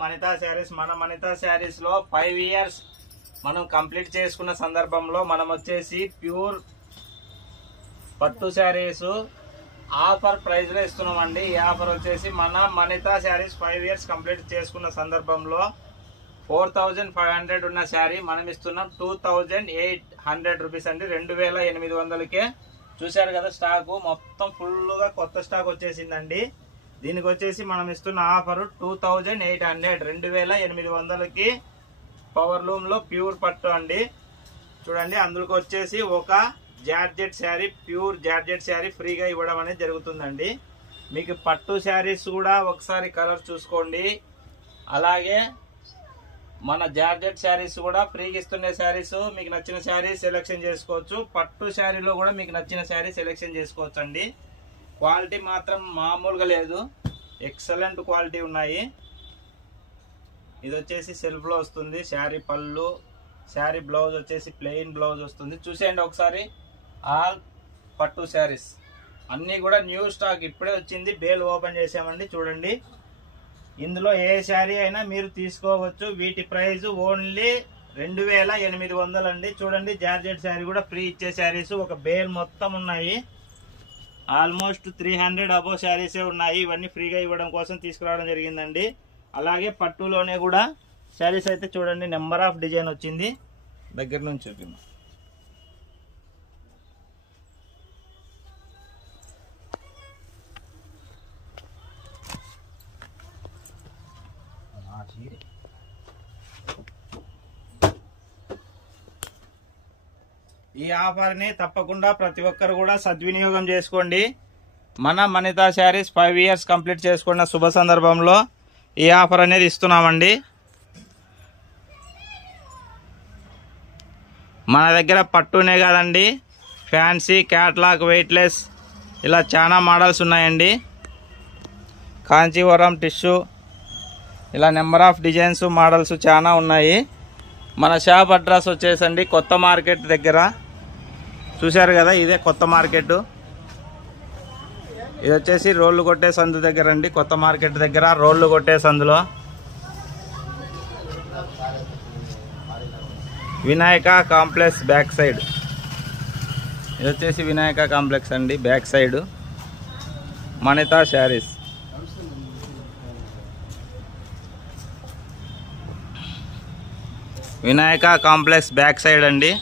మనితా శారీస్ మన మనితా శారీస్ లో 5 ఇయర్స్ మనం కంప్లీట్ చేసుకున్న సందర్భంలో మనం వచ్చేసి ప్యూర్ పట్టు శారీస్ ఆఫర్ ప్రైస్ లో ఇస్తున్నామండి. ఈ ఆఫర్ వచ్చేసి మన మనితా శారీస్ 5 ఇయర్స్ కంప్లీట్ చేసుకున్న సందర్భంలో 4500 ఉన్న శారీ మనం ఇస్తున్నాం 2800 రూపీస్ అండి. 2800కే చూశారు కదా. స్టాక్ మొత్తం ఫుల్ గా కొత్త స్టాక్ వచ్చేసిందండి. దీనికి వచ్చేసి మనం ఇస్తున్న ఆఫర్ 2800 2800కి పవర్ లూమ్ లో ప్యూర్ పట్టు అండి. చూడండి, అందులోకి వచ్చేసి ఒక georgette sari, pure georgette sari ఫ్రీగా ఇవ్వడం అనేది జరుగుతుందండి. మీకు పట్టు శారీస్ కూడా ఒకసారి కలర్ చూసుకోండి. అలాగే మన జార్జెట్ శారీస్ కూడా ఫ్రీగా ఇస్తున్న శారీస్ మీకు నచ్చిన శారీ సెలెక్షన్ చేసుకోవచ్చు. పట్టు శారీలో కూడా మీకు నచ్చిన శారీ సెలెక్షన్ చేసుకోవచ్చు అండి. క్వాలిటీ మాత్రం మామూలుగా లేదు, ఎక్సలెంట్ క్వాలిటీ ఉన్నాయి. ఇది వచ్చేసి సెల్ఫ్ లో వస్తుంది శారీ పళ్ళు. శారీ బ్లౌజ్ వచ్చేసి ప్లెయిన్ బ్లౌజ్ వస్తుంది. చూసేయండి ఒకసారి. ఆల్ పట్టు శారీస్ అన్నీ కూడా న్యూ స్టాక్ ఇప్పుడే వచ్చింది. బేల్ ఓపెన్ చేసామండి. చూడండి, ఇందులో ఏ శారీ అయినా మీరు తీసుకోవచ్చు. వీటి ప్రైస్ ఓన్లీ 2800 అండి. చూడండి, జార్జెట్ శారీ కూడా ఫ్రీ ఇచ్చే శారీస్ ఒక బేల్ మొత్తం ఉన్నాయి. ఆల్మోస్ట్ 300 అబోవ్ శారీసే ఉన్నాయి. ఇవన్నీ ఫ్రీగా ఇవ్వడం కోసం తీసుకురావడం జరిగిందండి. అలాగే పట్టులోనే కూడా శారీస్ అయితే చూడండి, నెంబర్ ఆఫ్ డిజైన్ వచ్చింది. దగ్గర నుంచి చూపిద్దాం. ఈ ఆఫర్ ని తప్పకుండా ప్రతి ఒక్కరు కూడా సద్వినియోగం చేసుకోండి. మన మనితా శారీస్ 5 ఇయర్స్ కంప్లీట్ చేసుకున్న శుభ సందర్భంలో ఈ ఆఫర్ అనేది ఇస్తున్నామండి. మన దగ్గర పట్టునే కాదండి, ఫ్యాన్సీ, క్యాట్లాగ్, వెయిట్లెస్ ఇలా చాలా మోడల్స్ ఉన్నాయండి. కాంచీవరం టిష్యూ ఇలా నెంబర్ ఆఫ్ డిజైన్స్ మోడల్స్ చాలా ఉన్నాయి. మన షాప్ అడ్రస్ వచ్చేసండి కొత్త మార్కెట్ దగ్గర. చూశారు కదా, ఇదే కొత్త మార్కెట్. ఇది వచ్చేసి రోళ్లు కొట్టే సందు దగ్గర అండి. కొత్త మార్కెట్ దగ్గర రోళ్లు కొట్టే సందులో వినాయక కాంప్లెక్స్ బ్యాక్ సైడ్. ఇది వచ్చేసి వినాయక కాంప్లెక్స్ అండి, back side Manitha sarees. Vinayaka complex back side అండి.